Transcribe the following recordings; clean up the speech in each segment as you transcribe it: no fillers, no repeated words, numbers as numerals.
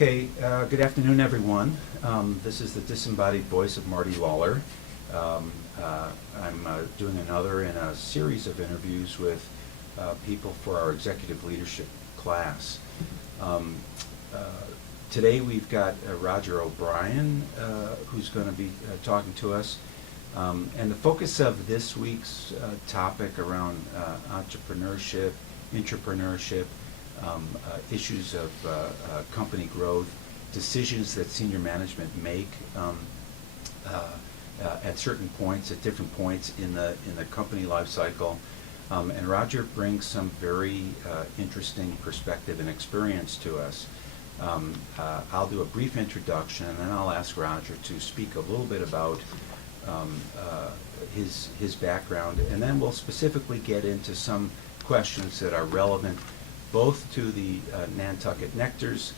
Okay, good afternoon, everyone. This is the disembodied voice of Marty Lawler. I'm doing another in a series of interviews with people for our executive leadership class. Today we've got Roger O'Brien, who's going to be talking to us. And the focus of this week's topic around entrepreneurship, intrapreneurship, issues of company growth, decisions that senior management make at certain points, at different points in the company life cycle. And Roger brings some very interesting perspective and experience to us. I'll do a brief introduction, and then I'll ask Roger to speak a little bit about his background, and then we'll specifically get into some questions that are relevant both to the Nantucket Nectar's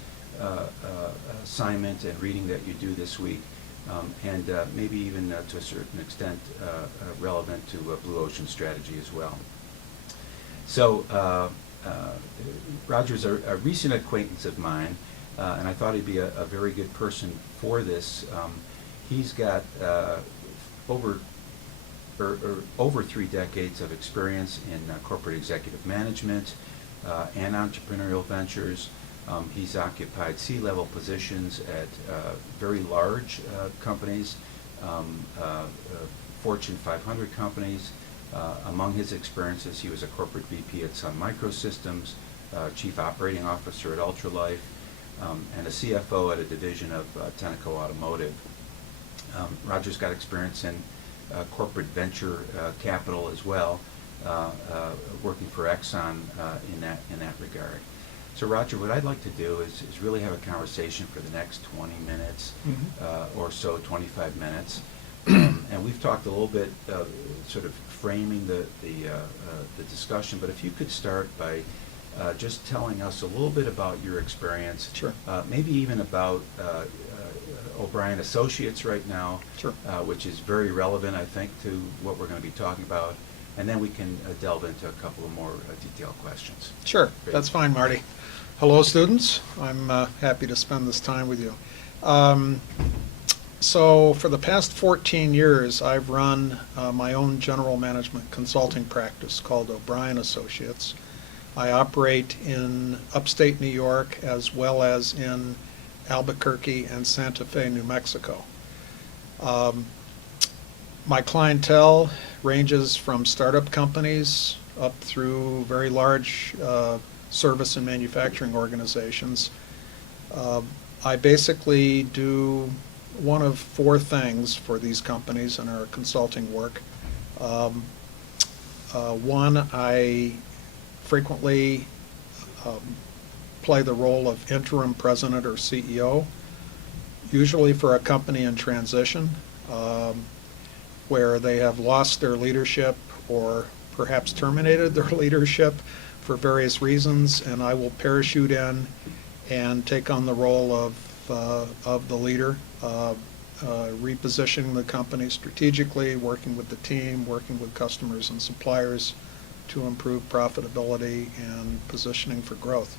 assignment and reading that you do this week, and maybe even to a certain extent relevant to Blue Ocean strategy as well. So Roger's a recent acquaintance of mine, and I thought he'd be a very good person for this. He's got over 3 decades of experience in corporate executive management and entrepreneurial ventures. He's occupied C-level positions at very large companies, Fortune 500 companies. Among his experiences, he was a corporate VP at Sun Microsystems, Chief Operating Officer at Ultralife, and a CFO at a division of Tenneco Automotive. Roger's got experience in corporate venture capital as well, working for Exxon in that regard. So Roger, what I'd like to do is really have a conversation for the next 20 minutes or so, 25 minutes. And we've talked a little bit, sort of framing the discussion, but if you could start by just telling us a little bit about your experience, Sure. Maybe even about O'Brien Associates right now, Sure. Which is very relevant, I think, to what we're going to be talking about, and then we can delve into a couple of more detailed questions. Sure, Great. that's fine, Marty. Hello, students. I'm happy to spend this time with you. So for the past 14 years, I've run my own general management consulting practice called O'Brien Associates. I operate in upstate New York as well as in Albuquerque and Santa Fe, New Mexico. My clientele ranges from startup companies up through very large service and manufacturing organizations. I basically do one of 4 things for these companies in our consulting work. One, I frequently play the role of interim president or CEO, usually for a company in transition, where they have lost their leadership or perhaps terminated their leadership for various reasons, and I will parachute in and take on the role of the leader, repositioning the company strategically, working with the team, working with customers and suppliers to improve profitability and positioning for growth.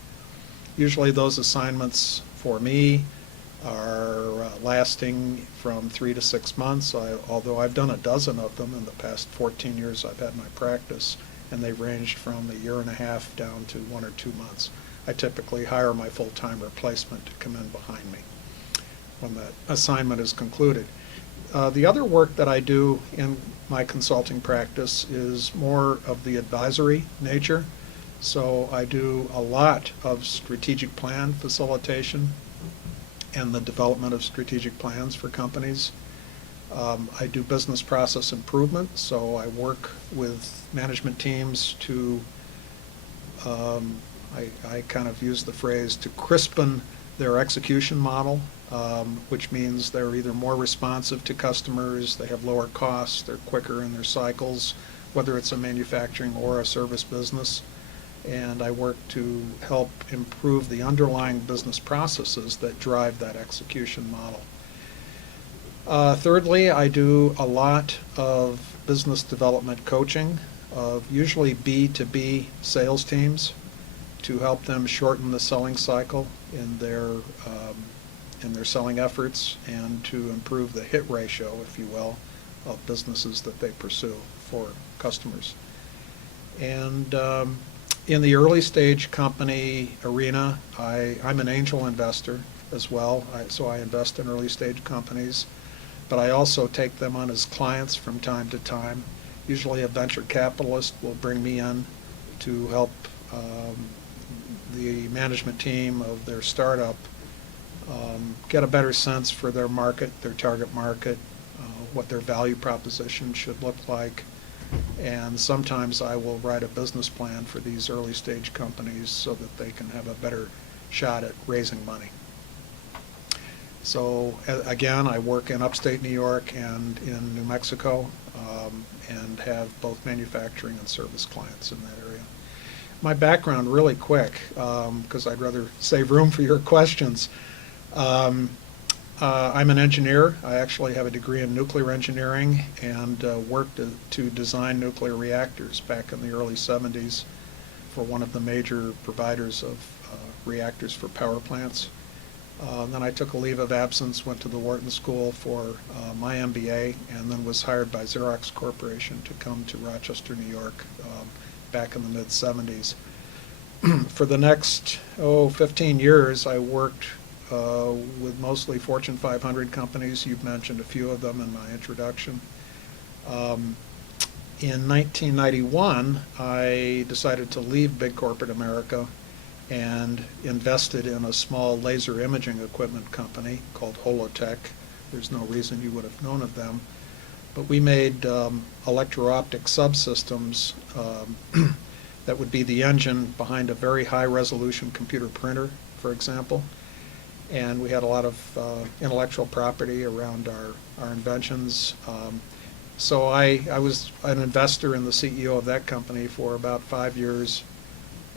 Usually those assignments for me are lasting from 3 to 6 months, although I've done a dozen of them in the past 14 years I've had my practice, and they've ranged from a year and a half down to 1 or 2 months. I typically hire my full-time replacement to come in behind me when that assignment is concluded. The other work that I do in my consulting practice is more of the advisory nature. So I do a lot of strategic plan facilitation and the development of strategic plans for companies. I do business process improvement, so I work with management teams to, I kind of use the phrase, to crispen their execution model, which means they're either more responsive to customers, they have lower costs, they're quicker in their cycles, whether it's a manufacturing or a service business. And I work to help improve the underlying business processes that drive that execution model. Thirdly, I do a lot of business development coaching of usually B2B sales teams to help them shorten the selling cycle in their selling efforts and to improve the hit ratio, if you will, of businesses that they pursue for customers. And in the early stage company arena, I'm an angel investor as well, so I invest in early stage companies, but I also take them on as clients from time to time. Usually a venture capitalist will bring me in to help the management team of their startup get a better sense for their market, their target market, what their value proposition should look like. And sometimes I will write a business plan for these early stage companies so that they can have a better shot at raising money. So again, I work in upstate New York and in New Mexico, and have both manufacturing and service clients in that area. My background, really quick, because I'd rather save room for your questions. I'm an engineer. I actually have a degree in nuclear engineering and worked to design nuclear reactors back in the early 70s for one of the major providers of reactors for power plants. Then I took a leave of absence, went to the Wharton School for my MBA, and then was hired by Xerox Corporation to come to Rochester, New York, back in the mid-70s. For the next, 15 years, I worked with mostly Fortune 500 companies. You've mentioned a few of them in my introduction. In 1991, I decided to leave big corporate America and invested in a small laser imaging equipment company called Holotech. There's no reason you would have known of them. But we made electro-optic subsystems that would be the engine behind a very high-resolution computer printer, for example. And we had a lot of intellectual property around our inventions. So I was an investor in the CEO of that company for about 5 years,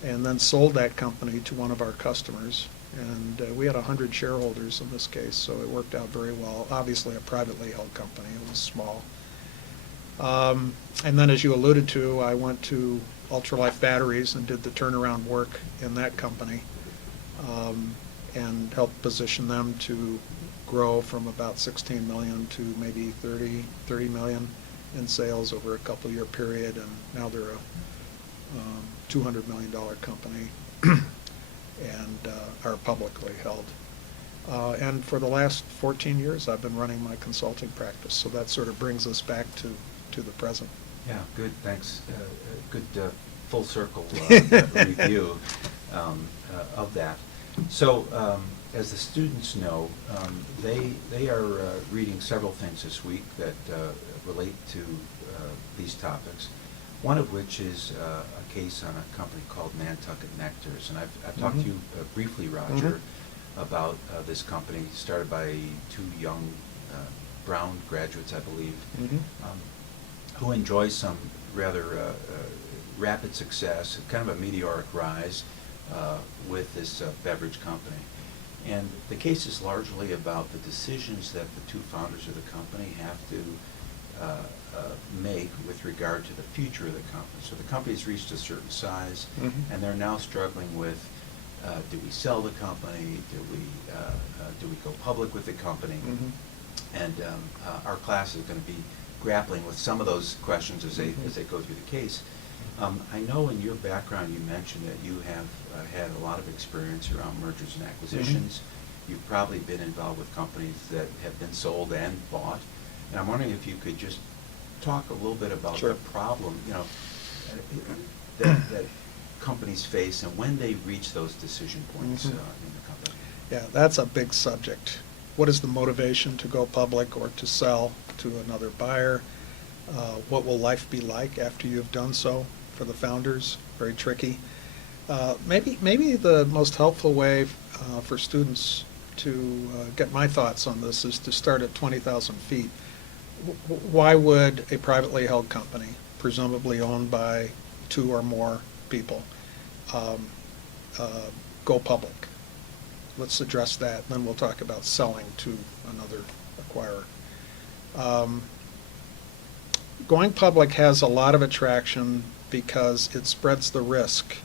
and then sold that company to one of our customers. And we had 100 shareholders in this case, so it worked out very well. Obviously a privately held company, it was small. And then, as you alluded to, I went to Ultralife Batteries and did the turnaround work in that company, and helped position them to grow from about 16 million to maybe 30 million in sales over a couple-year period, and now they're a $200 million company and are publicly held. And for the last 14 years, I've been running my consulting practice, so that sort of brings us back to the present. Yeah, good, thanks. Good full circle review of that. So, as the students know, they are reading several things this week that relate to these topics. One of which is a case on a company called Nantucket Nectars, and I've talked to you briefly, Roger, about this company started by two young Brown graduates, I believe, who enjoy some rather rapid success, kind of a meteoric rise with this beverage company. And the case is largely about the decisions that the two founders of the company have to make with regard to the future of the company. So the company's reached a certain size, and they're now struggling with, do we sell the company? Do we go public with the company? And our class is going to be grappling with some of those questions as they go through the case. I know in your background you mentioned that you have had a lot of experience around mergers and acquisitions. You've probably been involved with companies that have been sold and bought. And I'm wondering if you could just talk a little bit about the problem, that companies face and when they reach those decision points in the company. Yeah, that's a big subject. What is the motivation to go public or to sell to another buyer? What will life be like after you've done so for the founders? Very tricky. Maybe the most helpful way for students to get my thoughts on this is to start at 20,000 feet. Why would a privately held company, presumably owned by two or more people, go public? Let's address that, then we'll talk about selling to another acquirer. Going public has a lot of attraction because it spreads the risk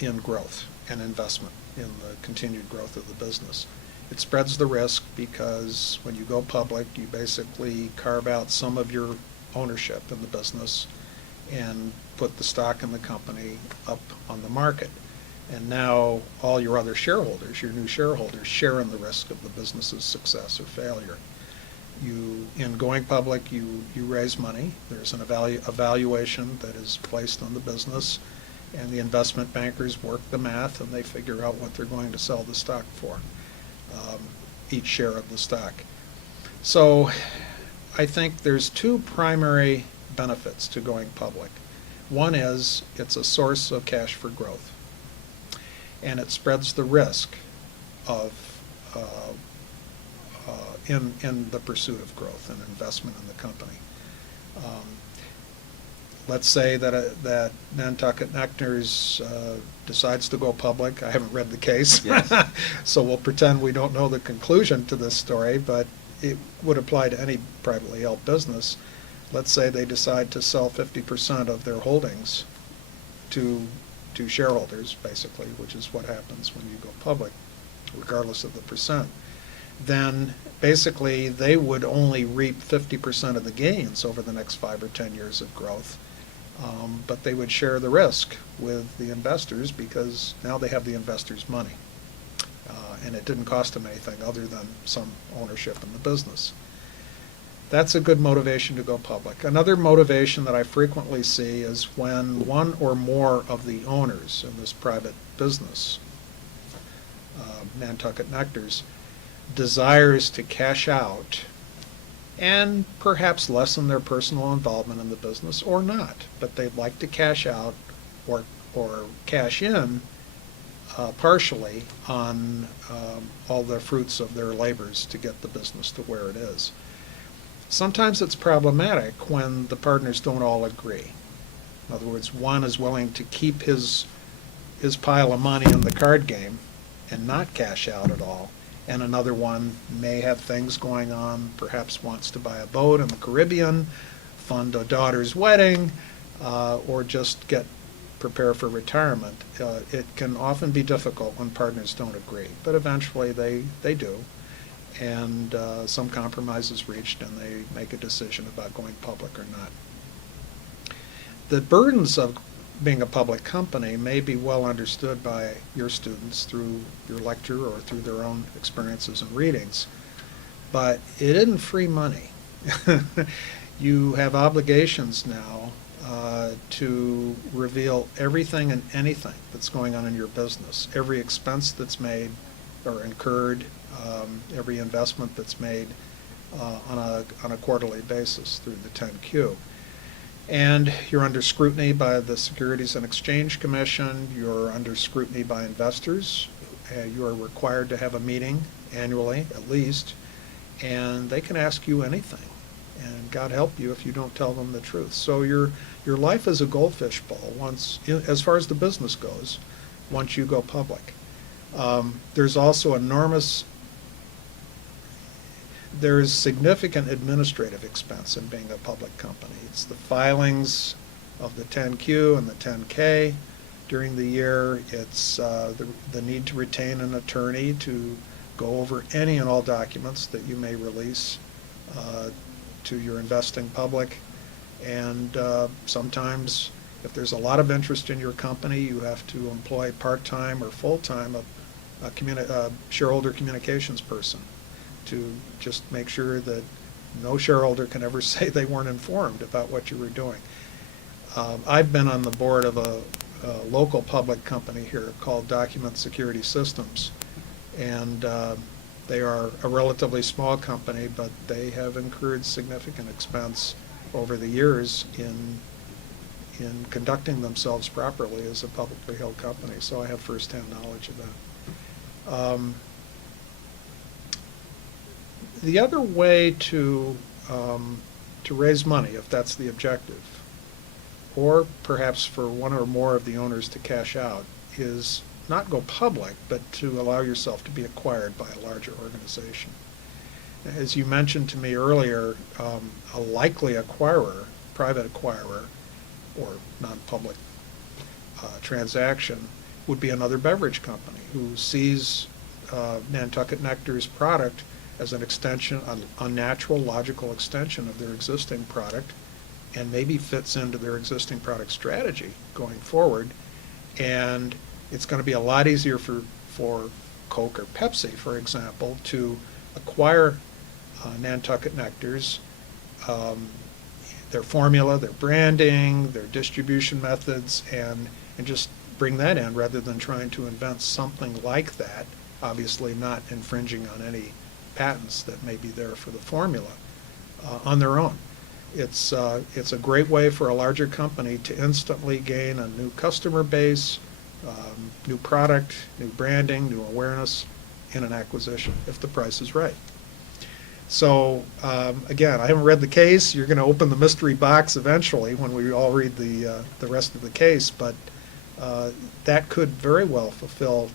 in growth and investment in the continued growth of the business. It spreads the risk because when you go public, you basically carve out some of your ownership in the business and put the stock in the company up on the market. And now all your other shareholders, your new shareholders, share in the risk of the business's success or failure. In going public, you raise money. There's an evaluation that is placed on the business, and the investment bankers work the math and they figure out what they're going to sell the stock for, each share of the stock. So I think there's two primary benefits to going public. One is it's a source of cash for growth, and it spreads the risk of in the pursuit of growth and investment in the company. Let's say that Nantucket Nectar's decides to go public. I haven't read the case, Yes. so we'll pretend we don't know the conclusion to this story, but it would apply to any privately held business. Let's say they decide to sell 50% of their holdings to shareholders, basically, which is what happens when you go public, regardless of the percent. Then basically they would only reap 50% of the gains over the next 5 or 10 years of growth, but they would share the risk with the investors because now they have the investors' money, and it didn't cost them anything other than some ownership in the business. That's a good motivation to go public. Another motivation that I frequently see is when one or more of the owners in this private business, Nantucket Nectar's, desires to cash out and perhaps lessen their personal involvement in the business or not, but they'd like to cash out or cash in partially on all the fruits of their labors to get the business to where it is. Sometimes it's problematic when the partners don't all agree. In other words, one is willing to keep his pile of money in the card game and not cash out at all, and another one may have things going on, perhaps wants to buy a boat in the Caribbean, fund a daughter's wedding, or just prepare for retirement. It can often be difficult when partners don't agree, but eventually they do. And some compromise is reached and they make a decision about going public or not. The burdens of being a public company may be well understood by your students through your lecture or through their own experiences and readings, but it isn't free money. You have obligations now to reveal everything and anything that's going on in your business, every expense that's made or incurred, every investment that's made on a quarterly basis through the 10Q. And you're under scrutiny by the Securities and Exchange Commission, you're under scrutiny by investors, you are required to have a meeting annually at least, and they can ask you anything. And God help you if you don't tell them the truth. So your life is a goldfish bowl as far as the business goes, once you go public. There's also there's significant administrative expense in being a public company. It's the filings of the 10Q and the 10K during the year. It's the need to retain an attorney to go over any and all documents that you may release to your investing public. And sometimes, if there's a lot of interest in your company, you have to employ part-time or full-time a shareholder communications person to just make sure that no shareholder can ever say they weren't informed about what you were doing. I've been on the board of a local public company here called Document Security Systems, and they are a relatively small company, but they have incurred significant expense over the years in conducting themselves properly as a publicly held company, so I have firsthand knowledge of that. The other way to raise money, if that's the objective, or perhaps for one or more of the owners to cash out, is not go public, but to allow yourself to be acquired by a larger organization. As you mentioned to me earlier, a likely acquirer, private acquirer, or non-public transaction would be another beverage company who sees Nantucket Nectar's product as an extension, a natural, logical extension of their existing product, and maybe fits into their existing product strategy going forward. And it's going to be a lot easier for Coke or Pepsi, for example, to acquire Nantucket Nectars, their formula, their branding, their distribution methods, and just bring that in rather than trying to invent something like that, obviously not infringing on any patents that may be there for the formula on their own. It's a great way for a larger company to instantly gain a new customer base, new product, new branding, new awareness in an acquisition, if the price is right. So again, I haven't read the case. You're going to open the mystery box eventually when we all read the rest of the case, but that could very well fulfill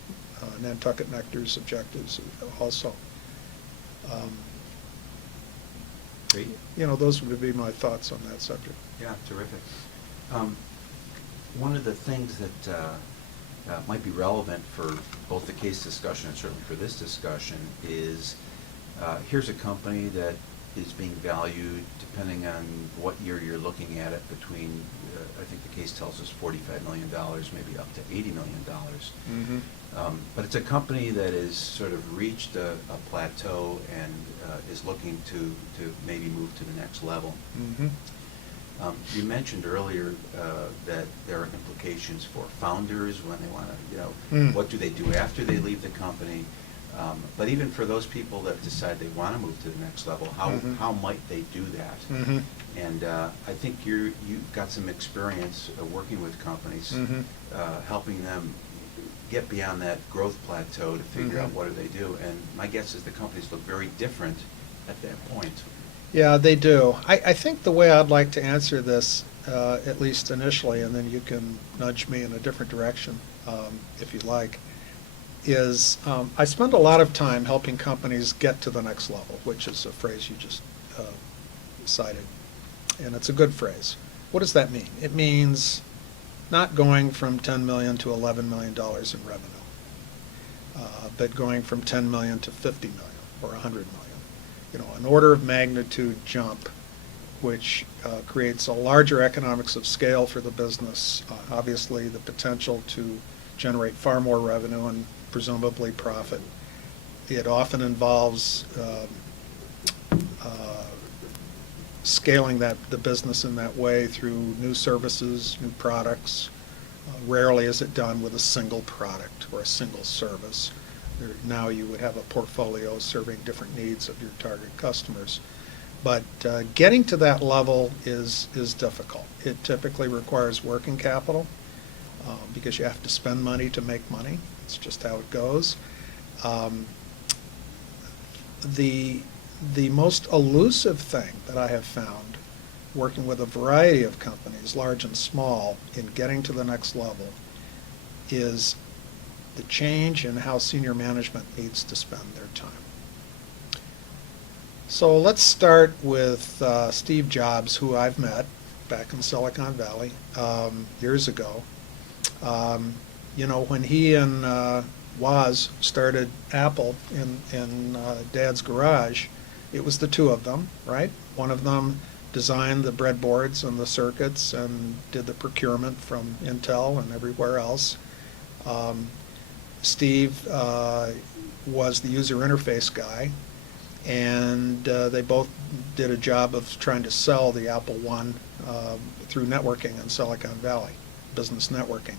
Nantucket Nectar's objectives also. Great. Those would be my thoughts on that subject. Yeah, terrific. One of the things that might be relevant for both the case discussion and certainly for this discussion is here's a company that is being valued, depending on what year you're looking at it, between, I think the case tells us $45 million, maybe up to $80 million. Mm-hmm. But it's a company that has sort of reached a plateau and is looking to maybe move to the next level. Mm-hmm. You mentioned earlier that there are implications for founders when they want to, what do they do after they leave the company? But even for those people that decide they want to move to the next level, how might they do that? Mm-hmm. And I think you've got some experience working with companies, helping them get beyond that growth plateau to figure out what do they do. And my guess is the companies look very different at that point. Yeah, they do. I think the way I'd like to answer this, at least initially, and then you can nudge me in a different direction if you'd like, is I spend a lot of time helping companies get to the next level, which is a phrase you just cited. And it's a good phrase. What does that mean? It means not going from $10 million to $11 million in revenue, but going from $10 million to $50 million or $100 million. An order of magnitude jump, which creates a larger economics of scale for the business, obviously the potential to generate far more revenue and presumably profit. It often involves scaling the business in that way through new services, new products. Rarely is it done with a single product or a single service. Now you would have a portfolio serving different needs of your target customers. But getting to that level is difficult. It typically requires working capital because you have to spend money to make money. It's just how it goes. The most elusive thing that I have found working with a variety of companies, large and small, in getting to the next level is the change in how senior management needs to spend their time. So let's start with Steve Jobs, who I've met back in Silicon Valley years ago. When he and Woz started Apple in Dad's garage, it was the two of them, right? One of them designed the breadboards and the circuits and did the procurement from Intel and everywhere else. Steve was the user interface guy, and they both did a job of trying to sell the Apple I through networking in Silicon Valley, business networking.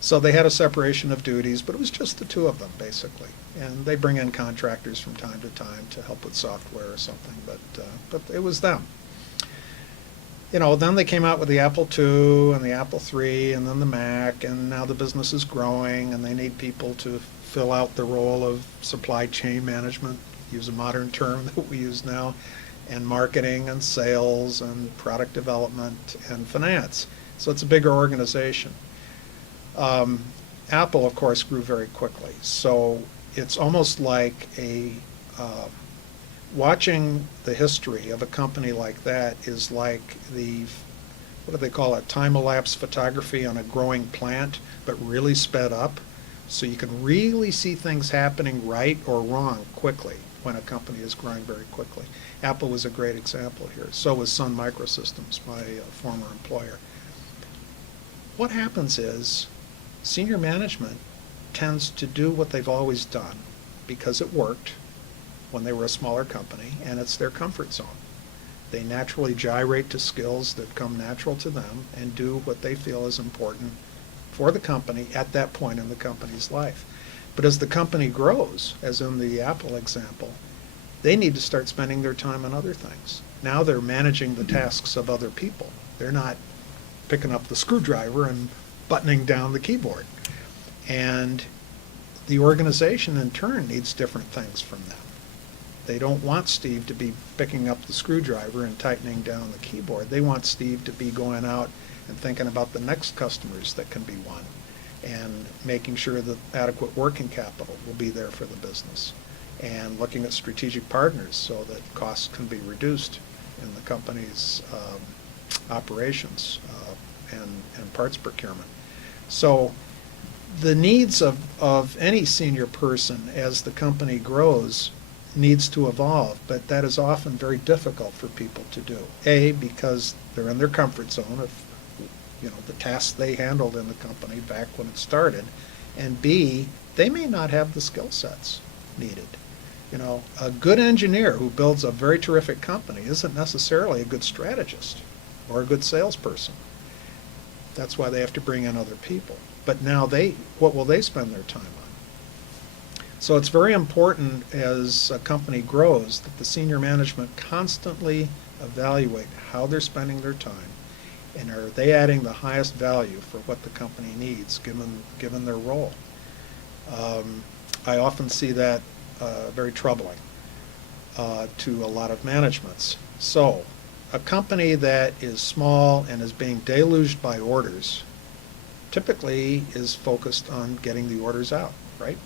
So they had a separation of duties, but it was just the two of them, basically. And they bring in contractors from time to time to help with software or something, but it was them. Then they came out with the Apple II and the Apple III and then the Mac, and now the business is growing and they need people to fill out the role of supply chain management, use a modern term that we use now, and marketing and sales and product development and finance. So it's a bigger organization. Apple, of course, grew very quickly. So it's almost like watching the history of a company like that is like the what do they call it, time-elapse photography on a growing plant, but really sped up. So you can really see things happening right or wrong quickly when a company is growing very quickly. Apple was a great example here. So was Sun Microsystems, my former employer. What happens is senior management tends to do what they've always done because it worked when they were a smaller company, and it's their comfort zone. They naturally gyrate to skills that come natural to them and do what they feel is important for the company at that point in the company's life. But as the company grows, as in the Apple example, they need to start spending their time on other things. Now they're managing the tasks of other people. They're not picking up the screwdriver and buttoning down the keyboard. And the organization in turn needs different things from them. They don't want Steve to be picking up the screwdriver and tightening down the keyboard. They want Steve to be going out and thinking about the next customers that can be won and making sure that adequate working capital will be there for the business and looking at strategic partners so that costs can be reduced in the company's operations and parts procurement. So the needs of any senior person as the company grows needs to evolve, but that is often very difficult for people to do. A, because they're in their comfort zone of the tasks they handled in the company back when it started, and B, they may not have the skill sets needed. A good engineer who builds a very terrific company isn't necessarily a good strategist or a good salesperson. That's why they have to bring in other people. But now what will they spend their time on? So it's very important as a company grows that the senior management constantly evaluate how they're spending their time and are they adding the highest value for what the company needs given their role. I often see that very troubling to a lot of managements. So a company that is small and is being deluged by orders typically is focused on getting the orders out, right?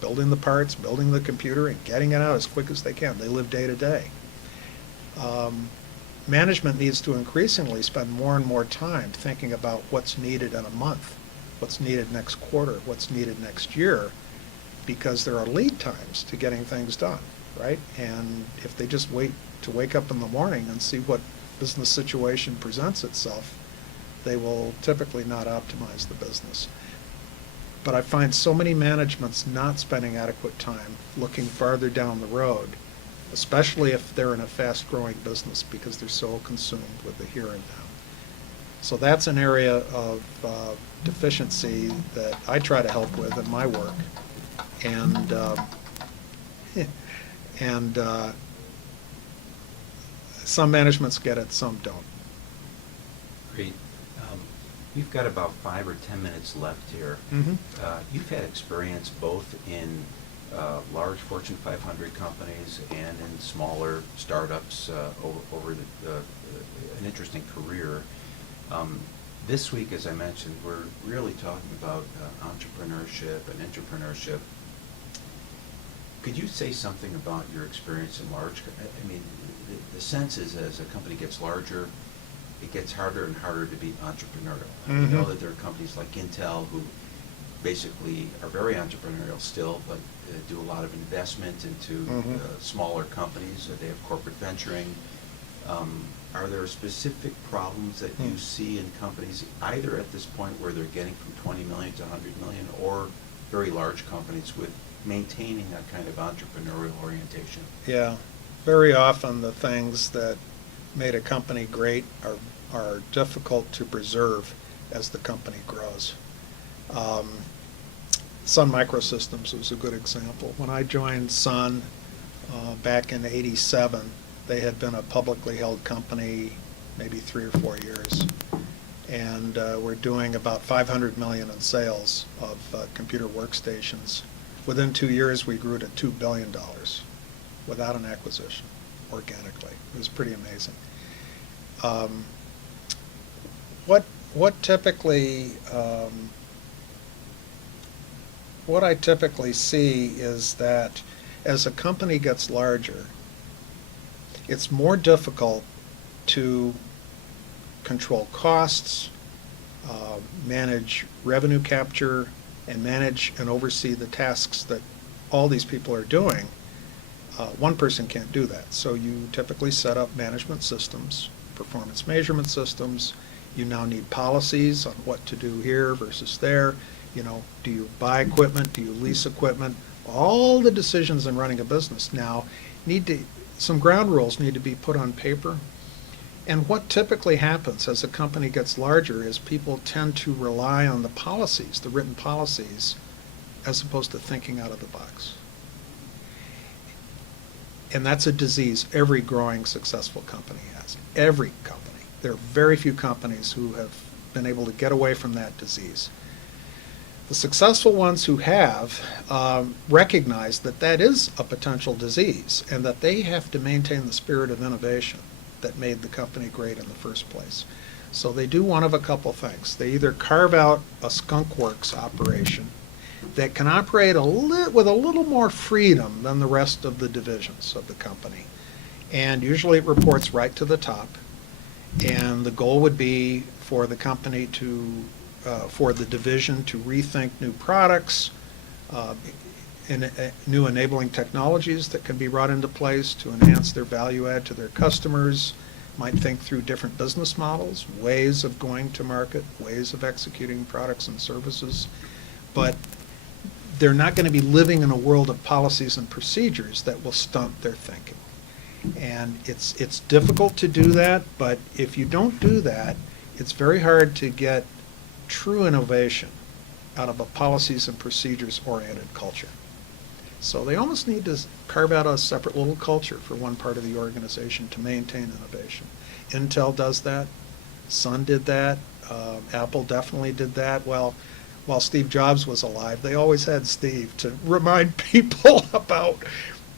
Building the parts, building the computer, and getting it out as quick as they can. They live day to day. Management needs to increasingly spend more and more time thinking about what's needed in a month, what's needed next quarter, what's needed next year, because there are lead times to getting things done, right? And if they just wake up in the morning and see what business situation presents itself, they will typically not optimize the business. But I find so many managements not spending adequate time looking farther down the road, especially if they're in a fast-growing business because they're so consumed with the here and now. So that's an area of deficiency that I try to help with in my work. And some managements get it, some don't. Great. We've got about 5 or 10 minutes left here. Mm-hmm. You've had experience both in large Fortune 500 companies and in smaller startups over an interesting career. This week, as I mentioned, we're really talking about entrepreneurship and intrapreneurship. Could you say something about your experience in large? I mean, the sense is as a company gets larger, it gets harder and harder to be entrepreneurial. Mm-hmm. We know that there are companies like Intel who basically are very entrepreneurial still, but do a lot of investment into smaller companies. They have corporate venturing. Are there specific problems that you see in companies, either at this point where they're getting from 20 million to 100 million, or very large companies with maintaining that kind of entrepreneurial orientation? Yeah, very often the things that made a company great are difficult to preserve as the company grows. Sun Microsystems was a good example. When I joined Sun back in '87, they had been a publicly held company maybe 3 or 4 years, and we're doing about $500 million in sales of computer workstations. Within 2 years, we grew to $2 billion without an acquisition, organically. It was pretty amazing. What I typically see is that as a company gets larger, it's more difficult to control costs, manage revenue capture, and manage and oversee the tasks that all these people are doing. One person can't do that. So you typically set up management systems, performance measurement systems. You now need policies on what to do here versus there. You know, do you buy equipment? Do you lease equipment? All the decisions in running a business now some ground rules need to be put on paper. And what typically happens as a company gets larger is people tend to rely on the policies, the written policies, as opposed to thinking out of the box. And that's a disease every growing successful company has. Every company. There are very few companies who have been able to get away from that disease. The successful ones who have recognize that that is a potential disease and that they have to maintain the spirit of innovation that made the company great in the first place. So they do one of a couple things. They either carve out a skunk works operation that can operate with a little more freedom than the rest of the divisions of the company. And usually it reports right to the top. And the goal would be for the company for the division to rethink new products, new enabling technologies that can be brought into place to enhance their value add to their customers, might think through different business models, ways of going to market, ways of executing products and services. But they're not going to be living in a world of policies and procedures that will stunt their thinking. And it's difficult to do that, but if you don't do that, it's very hard to get true innovation out of a policies and procedures oriented culture. So they almost need to carve out a separate little culture for one part of the organization to maintain innovation. Intel does that. Sun did that. Apple definitely did that. Well, while Steve Jobs was alive, they always had Steve to remind people about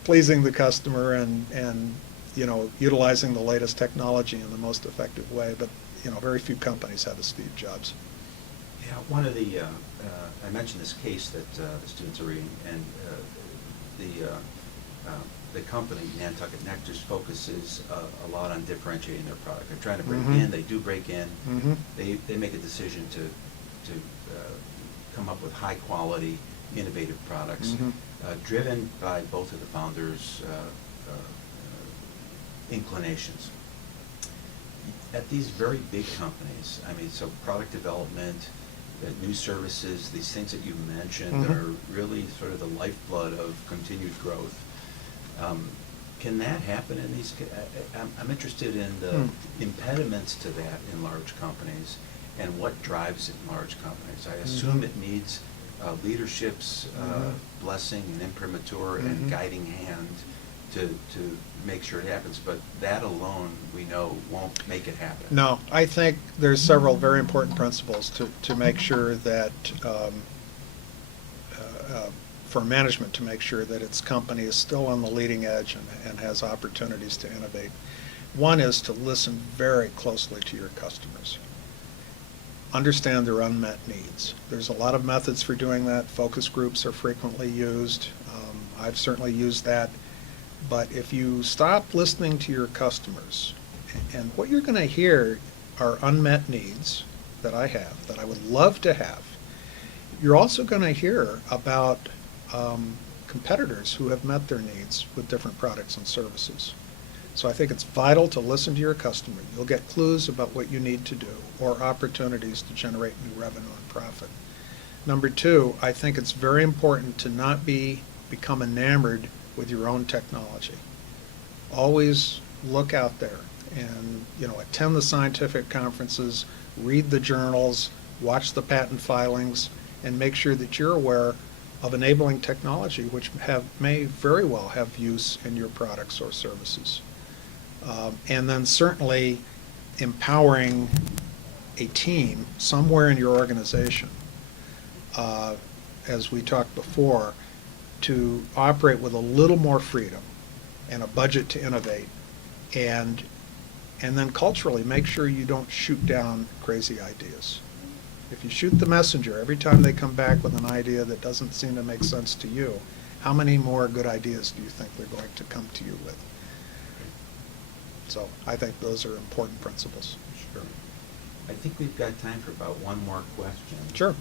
pleasing the customer and utilizing the latest technology in the most effective way. But very few companies have a Steve Jobs. Yeah, one of the I mentioned this case that the students are reading, and the company Nantucket Nectars focuses a lot on differentiating their product. They're trying to break in. They do break in. They make a decision to come up with high quality, innovative products, driven by both of the founders' inclinations. At these very big companies, I mean, so product development, new services, these things that you mentioned are really sort of the lifeblood of continued growth. Can that happen in these? I'm interested in the impediments to that in large companies and what drives it in large companies. I assume it needs leadership's blessing and imprimatur and guiding hand to make sure it happens, but that alone we know won't make it happen. No, I think there's several very important principles to make sure that for management to make sure that its company is still on the leading edge and has opportunities to innovate. One is to listen very closely to your customers. Understand their unmet needs. There's a lot of methods for doing that. Focus groups are frequently used. I've certainly used that. But if you stop listening to your customers, and what you're going to hear are unmet needs that I have, that I would love to have, you're also going to hear about competitors who have met their needs with different products and services. So I think it's vital to listen to your customer. You'll get clues about what you need to do or opportunities to generate new revenue and profit. Number two, I think it's very important to not become enamored with your own technology. Always look out there and attend the scientific conferences, read the journals, watch the patent filings, and make sure that you're aware of enabling technology which may very well have use in your products or services. And then certainly empowering a team somewhere in your organization, as we talked before, to operate with a little more freedom and a budget to innovate, and then culturally make sure you don't shoot down crazy ideas. If you shoot the messenger every time they come back with an idea that doesn't seem to make sense to you, how many more good ideas do you think they're going to come to you with? So I think those are important principles. Sure. I think we've got time for about one more question. Sure.